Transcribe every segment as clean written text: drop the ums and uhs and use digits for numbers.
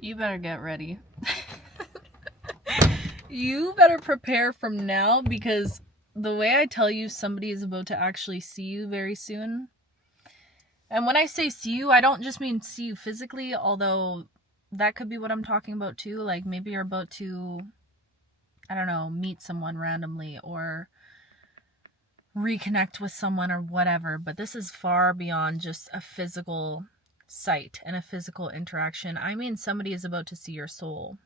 You better get ready. You better prepare from now, because the way I tell you somebody is about to actually see you very soon. And when I say see you, I don't just mean see you physically, although that could be what I'm talking about too. Like maybe you're about to, I don't know, meet someone randomly or reconnect with someone or whatever. But this is far beyond just a physical sight and a physical interaction. I mean, somebody is about to see your soul.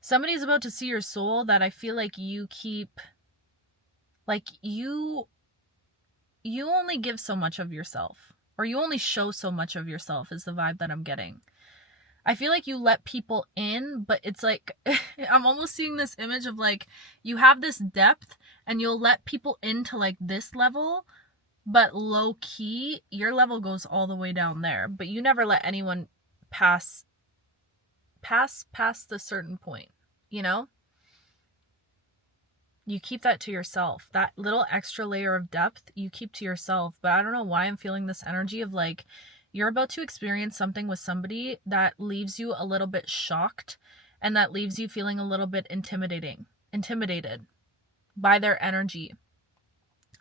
Somebody is about to see your soul that I feel like you keep, like you only give so much of yourself, or you only show so much of yourself, is the vibe that I'm getting. I feel like you let people in, but it's like, I'm almost seeing this image of like, you have this depth and you'll let people into like this level, but low key, your level goes all the way down there, but you never let anyone pass past a certain point, you know? You keep that to yourself. That little extra layer of depth you keep to yourself. But I don't know why I'm feeling this energy of like, you're about to experience something with somebody that leaves you a little bit shocked, and that leaves you feeling a little bit intimidated by their energy.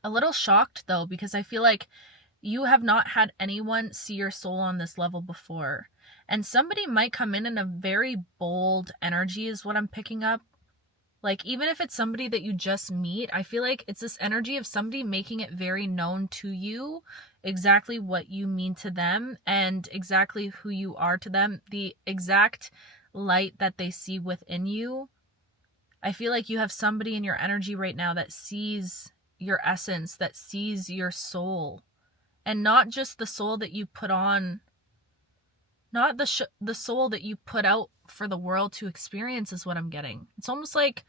A little shocked though, because I feel like you have not had anyone see your soul on this level before. And somebody might come in a very bold energy is what I'm picking up. Like, even if it's somebody that you just meet, I feel like it's this energy of somebody making it very known to you exactly what you mean to them and exactly who you are to them, the exact light that they see within you. I feel like you have somebody in your energy right now that sees your essence, that sees your soul, and not just the soul that you put on, not the soul that you put out for the world to experience is what I'm getting. It's almost like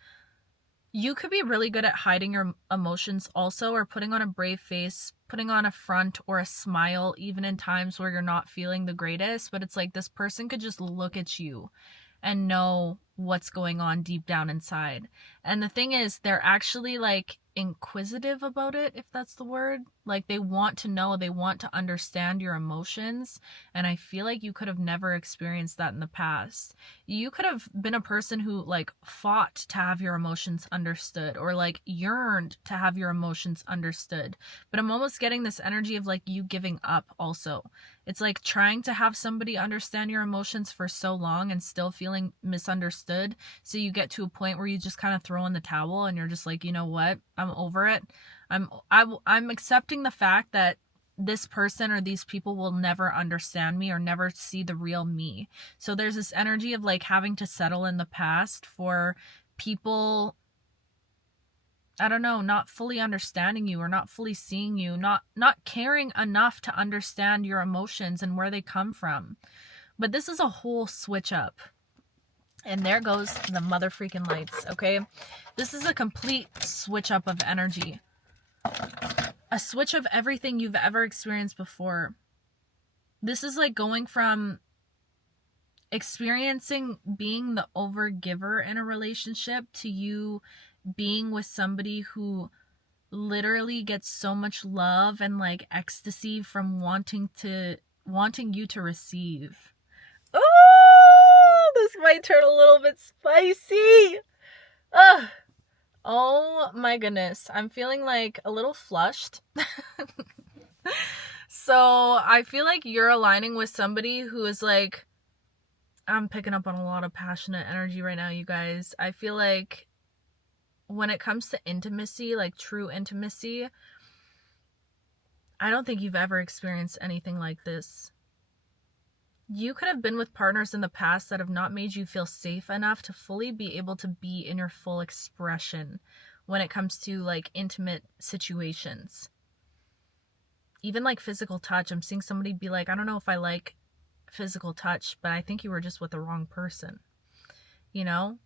you could be really good at hiding your emotions also, or putting on a brave face, putting on a front or a smile, even in times where you're not feeling the greatest. But it's like this person could just look at you and know what's going on deep down inside. And the thing is, they're actually like inquisitive about it, if that's the word. Like they want to know, they want to understand your emotions. And I feel like you could have never experienced that in the past. You could have been a person who like fought to have your emotions understood, or like yearned to have your emotions understood. But I'm almost getting this energy of like you giving up also. It's like trying to have somebody understand your emotions for so long and still feeling misunderstood. So you get to a point where you just kind of throw in the towel and you're just like, you know what? I'm over it. I'm accepting the fact that this person or these people will never understand me or never see the real me. So there's this energy of like having to settle in the past for people, I don't know, not fully understanding you or not fully seeing you, not caring enough to understand your emotions and where they come from. But this is a whole switch up. And there goes the mother freaking lights, okay? This is a complete switch up of energy. A switch of everything you've ever experienced before. This is like going from experiencing being the overgiver in a relationship to you being with somebody who literally gets so much love and like ecstasy from wanting you to receive. Oh, this might turn a little bit spicy. Ugh. Oh my goodness. I'm feeling like a little flushed. So I feel like you're aligning with somebody who is like, I'm picking up on a lot of passionate energy right now, you guys. I feel like when it comes to intimacy, like true intimacy, I don't think you've ever experienced anything like this. You could have been with partners in the past that have not made you feel safe enough to fully be able to be in your full expression when it comes to like intimate situations. Even like physical touch. I'm seeing somebody be like, I don't know if I like physical touch, but I think you were just with the wrong person. You know?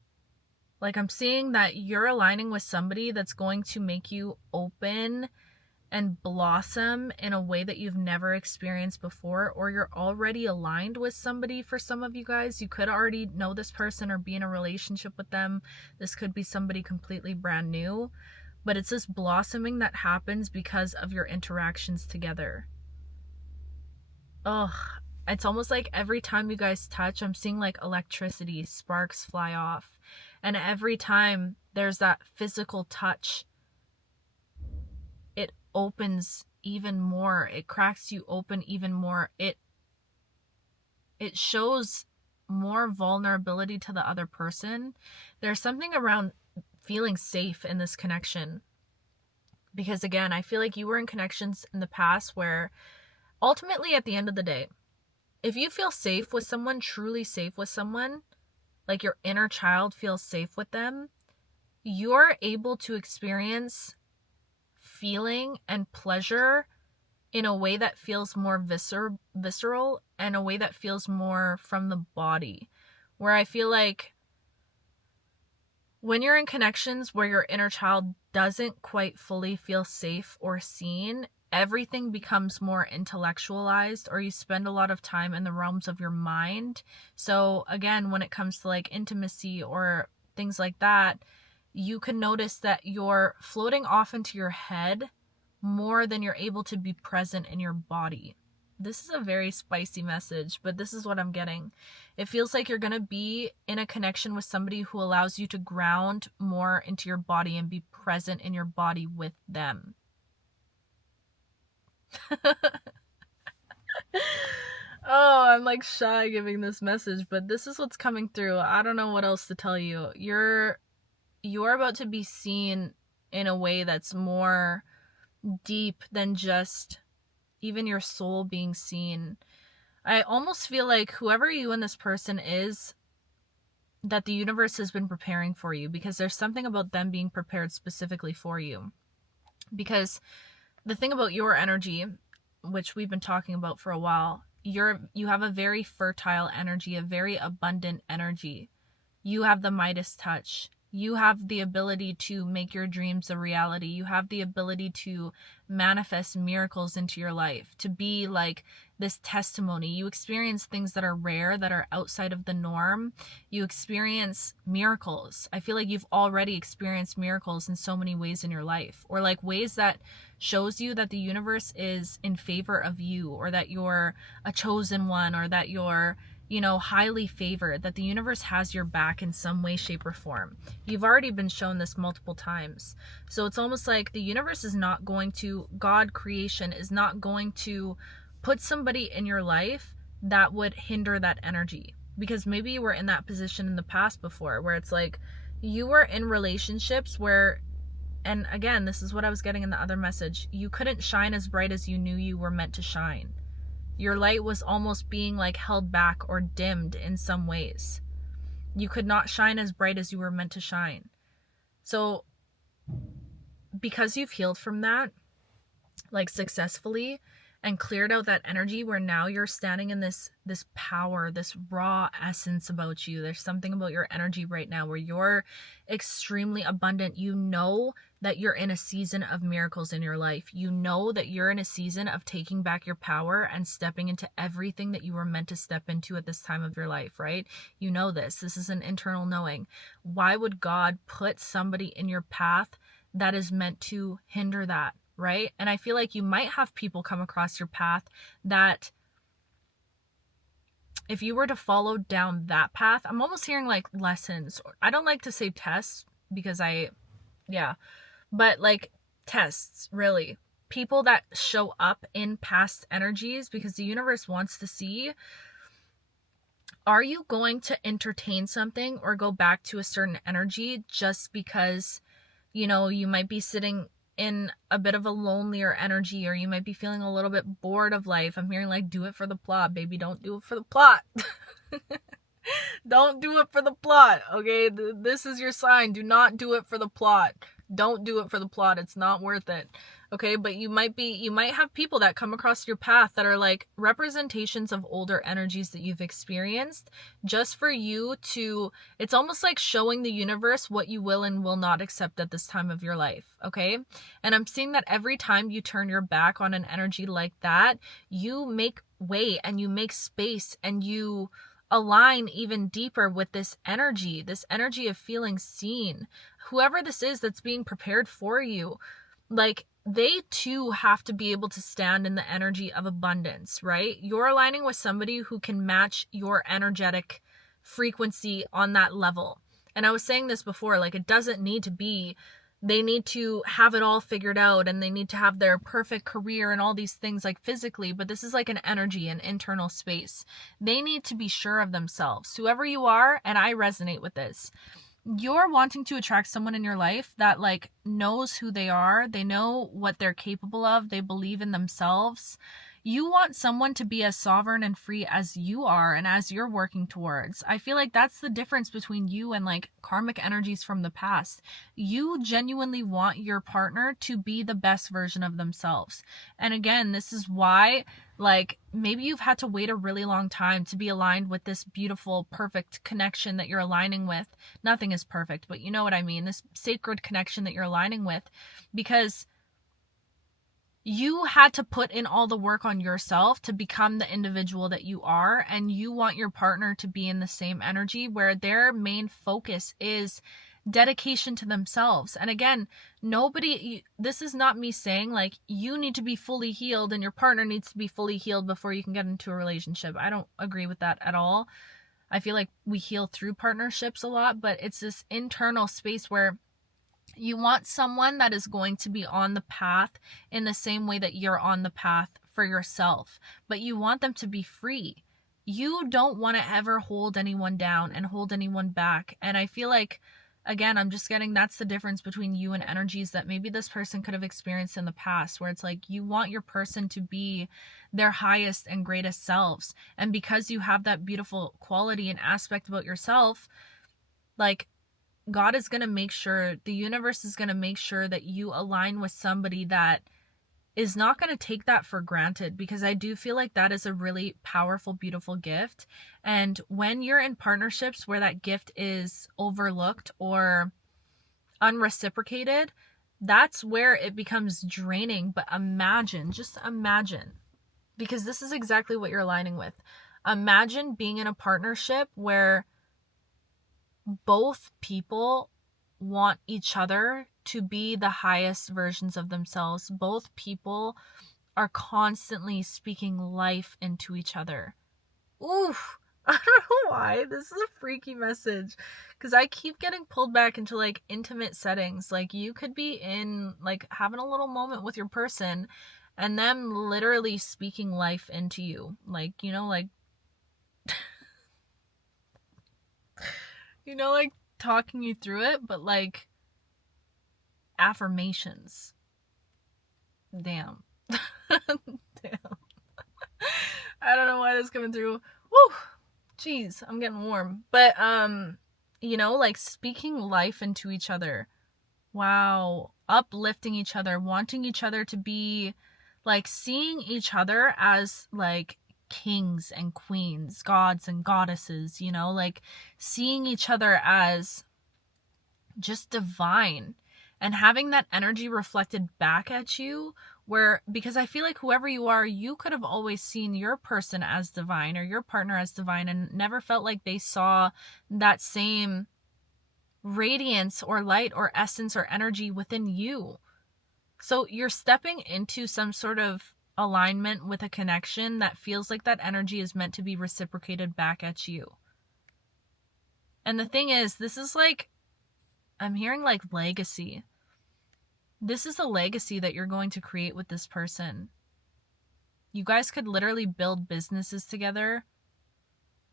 Like I'm seeing that you're aligning with somebody that's going to make you open and blossom in a way that you've never experienced before, or you're already aligned with somebody. For some of you guys, you could already know this person or be in a relationship with them. This could be somebody completely brand new, but it's this blossoming that happens because of your interactions together. Ugh, It's almost like every time you guys touch, I'm seeing like electricity, sparks fly off. And every time there's that physical touch, it opens even more. It cracks you open even more. It shows more vulnerability to the other person. There's something around feeling safe in this connection. Because again, I feel like you were in connections in the past where ultimately at the end of the day, if you feel safe with someone, truly safe with someone, like your inner child feels safe with them, you're able to experience feeling and pleasure in a way that feels more visceral and a way that feels more from the body. Where I feel like when you're in connections where your inner child doesn't quite fully feel safe or seen, everything becomes more intellectualized, or you spend a lot of time in the realms of your mind. So again, when it comes to like intimacy or things like that, you can notice that you're floating off into your head more than you're able to be present in your body. This is a very spicy message, but this is what I'm getting. It feels like you're going to be in a connection with somebody who allows you to ground more into your body and be present in your body with them. Oh, I'm like shy giving this message, but this is what's coming through. I don't know what else to tell you. You're about to be seen in a way that's more deep than just even your soul being seen. I almost feel like whoever you and this person is, that the universe has been preparing for you, because there's something about them being prepared specifically for you. Because the thing about your energy, which we've been talking about for a while, you have a very fertile energy, a very abundant energy. You have the Midas touch. You have the ability to make your dreams a reality. You have the ability to manifest miracles into your life, to be like this testimony. You experience things that are rare, that are outside of the norm. You experience miracles. I feel like you've already experienced miracles in so many ways in your life, or like ways that shows you that the universe is in favor of you, or that you're a chosen one, or that you're highly favored, that the universe has your back in some way, shape, or form. You've already been shown this multiple times. So it's almost like the universe is not going to, God, creation, is not going to put somebody in your life that would hinder that energy. Because maybe you were in that position in the past before, where it's like you were in relationships where, and again, this is what I was getting in the other message, you couldn't shine as bright as you knew you were meant to shine. Your light was almost being like held back or dimmed in some ways. You could not shine as bright as you were meant to shine. So because you've healed from that, like successfully, and cleared out that energy, where now you're standing in this power, this raw essence about you. There's something about your energy right now where you're extremely abundant. You know that you're in a season of miracles in your life. You know that you're in a season of taking back your power and stepping into everything that you were meant to step into at this time of your life, right? You know this. This is an internal knowing. Why would God put somebody in your path that is meant to hinder that? Right? And I feel like you might have people come across your path that if you were to follow down that path, I'm almost hearing like lessons. I don't like to say tests because but like tests, really. People that show up in past energies, because the universe wants to see, are you going to entertain something or go back to a certain energy just because, you might be sitting in a bit of a lonelier energy, or you might be feeling a little bit bored of life. I'm hearing like, do it for the plot, baby. Don't do it for the plot. Don't do it for the plot. Okay. This is your sign. Do not do it for the plot. Don't do it for the plot. It's not worth it. Okay. But you might have people that come across your path that are like representations of older energies that you've experienced, just for you to, it's almost like showing the universe what you will and will not accept at this time of your life. Okay. And I'm seeing that every time you turn your back on an energy like that, you make way and you make space and you align even deeper with this energy of feeling seen. Whoever this is that's being prepared for you, like, they too have to be able to stand in the energy of abundance, right? You're aligning with somebody who can match your energetic frequency on that level. And I was saying this before, like, it doesn't need to be, they need to have it all figured out and they need to have their perfect career and all these things, like, physically, but this is like an energy, an internal space. They need to be sure of themselves, whoever you are, and I resonate with this. You're wanting to attract someone in your life that, like, knows who they are, they know what they're capable of, they believe in themselves. You want someone to be as sovereign and free as you are and as you're working towards. I feel like that's the difference between you and, like, karmic energies from the past. You genuinely want your partner to be the best version of themselves. And again, this is why, like, maybe you've had to wait a really long time to be aligned with this beautiful, perfect connection that you're aligning with. Nothing is perfect, but you know what I mean. This sacred connection that you're aligning with, because you had to put in all the work on yourself to become the individual that you are, and you want your partner to be in the same energy where their main focus is dedication to themselves. And again, this is not me saying, like, you need to be fully healed and your partner needs to be fully healed before you can get into a relationship. I don't agree with that at all. I feel like we heal through partnerships a lot, but it's this internal space where you want someone that is going to be on the path in the same way that you're on the path for yourself, but you want them to be free. You don't want to ever hold anyone down and hold anyone back. And I feel like, again, I'm just getting, that's the difference between you and energies that maybe this person could have experienced in the past, where it's like you want your person to be their highest and greatest selves. And because you have that beautiful quality and aspect about yourself, like, God is going to make sure, the universe is going to make sure that you align with somebody that is not going to take that for granted, because I do feel like that is a really powerful, beautiful gift. And when you're in partnerships where that gift is overlooked or unreciprocated, that's where it becomes draining. But just imagine, because this is exactly what you're aligning with. Imagine being in a partnership where both people want each other to be the highest versions of themselves. Both people are constantly speaking life into each other. Oof. I don't know why. This is a freaky message, because I keep getting pulled back into, like, intimate settings. Like, you could be in, like, having a little moment with your person and them literally speaking life into you. Like, like like talking you through it, but like affirmations. Damn. Damn. I don't know why that's coming through. Woo! Jeez, I'm getting warm. But, like speaking life into each other. Wow. Uplifting each other, wanting each other to be, like, seeing each other as, like, kings and queens, gods and goddesses, like seeing each other as just divine and having that energy reflected back at you, because I feel like whoever you are, you could have always seen your person as divine or your partner as divine and never felt like they saw that same radiance or light or essence or energy within you. So you're stepping into some sort of alignment with a connection that feels like that energy is meant to be reciprocated back at you. And the thing is, this is like, I'm hearing like legacy. This is a legacy that you're going to create with this person. You guys could literally build businesses together.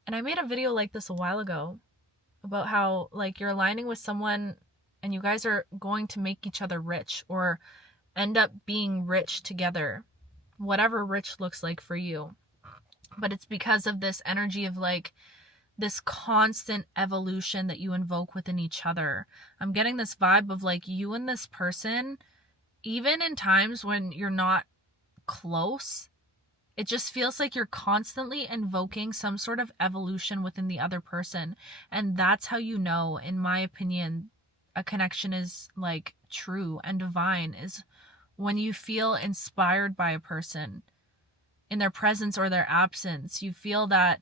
And I made a video like this a while ago about how, like, you're aligning with someone and you guys are going to make each other rich or end up being rich together. Whatever rich looks like for you. But it's because of this energy of, like, this constant evolution that you invoke within each other. I'm getting this vibe of, like, you and this person, even in times when you're not close, it just feels like you're constantly invoking some sort of evolution within the other person. And that's how you know, in my opinion, a connection is, like, true and divine, is when you feel inspired by a person in their presence or their absence. You feel that,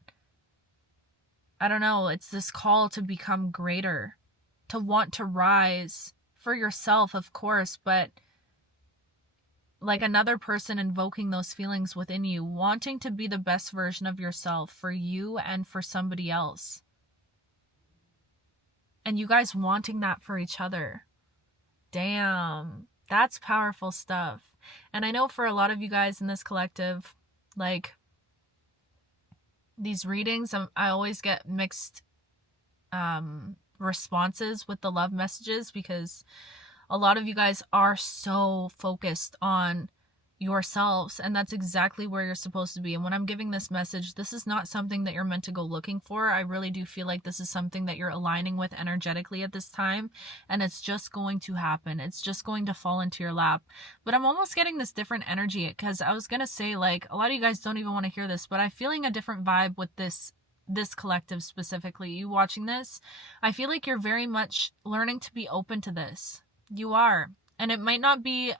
I don't know, it's this call to become greater, to want to rise for yourself, of course, but like another person invoking those feelings within you, wanting to be the best version of yourself for you and for somebody else. And you guys wanting that for each other. Damn, that's powerful stuff. And I know for a lot of you guys in this collective, like, these readings, I always get mixed responses with the love messages, because a lot of you guys are so focused on yourselves, and that's exactly where you're supposed to be. And when I'm giving this message, this is not something that you're meant to go looking for. I really do feel like this is something that you're aligning with energetically at this time, and it's just going to happen. It's just going to fall into your lap. But I'm almost getting this different energy, because I was gonna say, like, a lot of you guys don't even want to hear this, but I'm feeling a different vibe with this collective specifically. You watching this, I feel like you're very much learning to be open to this. You are. And it might not be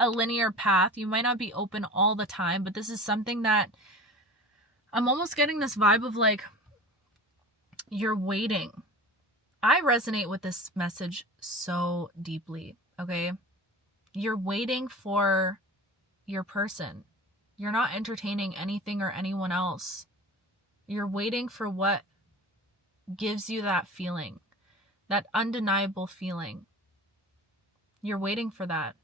a linear path. You might not be open all the time, but this is something that I'm almost getting this vibe of, like, you're waiting. I resonate with this message so deeply, okay? You're waiting for your person. You're not entertaining anything or anyone else. You're waiting for what gives you that feeling, that undeniable feeling. You're waiting for that.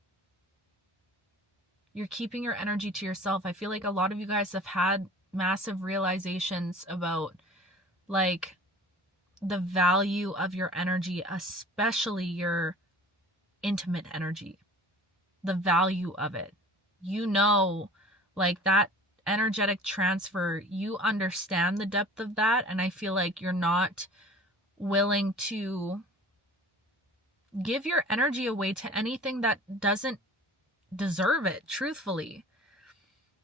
You're keeping your energy to yourself. I feel like a lot of you guys have had massive realizations about, like, the value of your energy, especially your intimate energy. The value of it. You know, like, that energetic transfer, you understand the depth of that, and I feel like you're not willing to give your energy away to anything that doesn't deserve it, truthfully.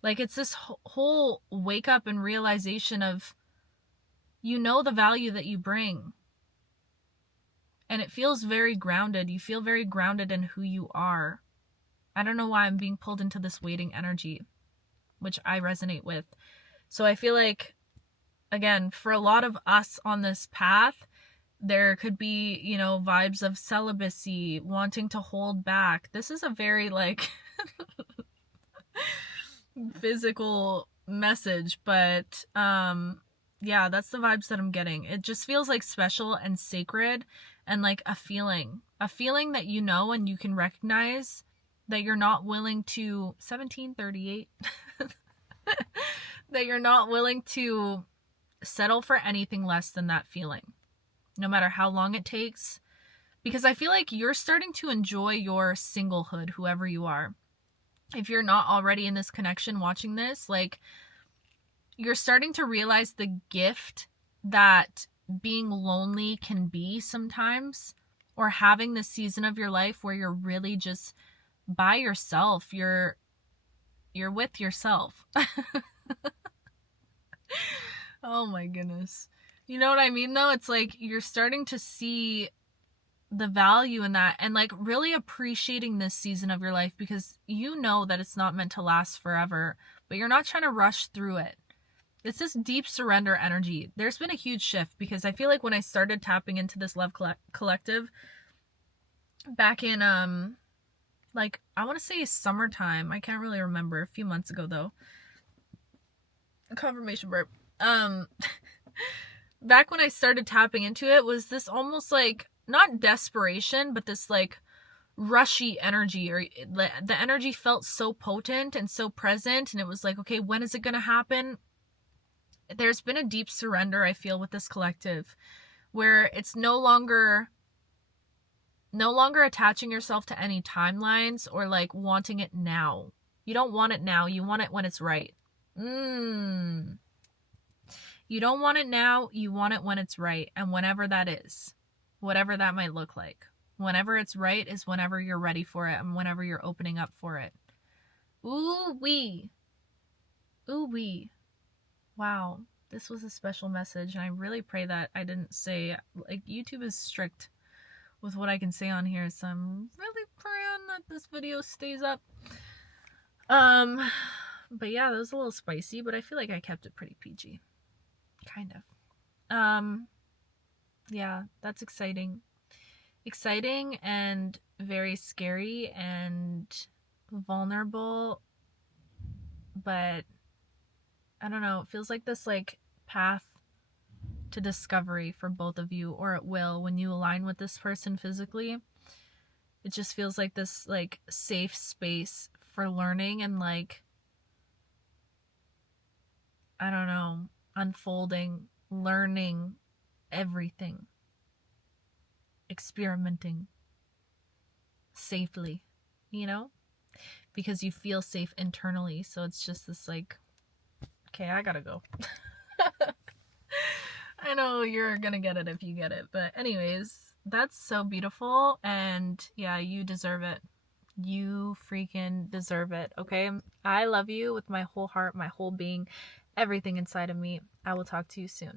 Like, it's this whole wake up and realization of, you know, the value that you bring, and it feels very grounded. You feel very grounded in who you are. I don't know why I'm being pulled into this waiting energy, which I resonate with. So I feel like, again, for a lot of us on this path, there could be, you know, vibes of celibacy, wanting to hold back. This is a very, like, physical message, but yeah, that's the vibes that I'm getting. It just feels like special and sacred, and like a feeling that you know and you can recognize, that you're not willing to 1738 that you're not willing to settle for anything less than that feeling, no matter how long it takes. Because I feel like you're starting to enjoy your singlehood, whoever you are. If you're not already in this connection watching this, like, you're starting to realize the gift that being lonely can be sometimes, or having this season of your life where you're really just by yourself. You're with yourself. Oh my goodness. You know what I mean, though? It's like you're starting to see the value in that, and, like, really appreciating this season of your life, because you know that it's not meant to last forever, but you're not trying to rush through it. It's this deep surrender energy. There's been a huge shift, because I feel like when I started tapping into this love collective back in like, I want to say summertime. I can't really remember. A few months ago, though. A confirmation burp. Back when I started tapping into it, was this almost like, not desperation, but this, like, rushy energy, or the energy felt so potent and so present, and it was like, okay, when is it gonna happen? There's been a deep surrender, I feel, with this collective, where it's no longer attaching yourself to any timelines, or, like, wanting it now. You don't want it now. You want it when it's right. You don't want it now. You want it when it's right, and whenever that is, whatever that might look like. Whenever it's right is whenever you're ready for it, and whenever you're opening up for it. Ooh-wee. Ooh-wee. Wow. This was a special message, and I really pray that I didn't say, like, YouTube is strict with what I can say on here, so I'm really praying that this video stays up. But yeah, that was a little spicy, but I feel like I kept it pretty PG. Kind of. Yeah, that's exciting. Exciting and very scary, and vulnerable, but I don't know, it feels like this like path to discovery for both of you, or it will when you align with this person physically. It just feels like this like safe space for learning and like, I don't know, unfolding, learning everything, experimenting safely, you know? Because you feel safe internally. So it's just this like, okay, I gotta go. I know you're gonna get it if you get it. But anyways, that's so beautiful. And yeah, you deserve it. You freaking deserve it, okay? I love you with my whole heart, my whole being, everything inside of me. I will talk to you soon.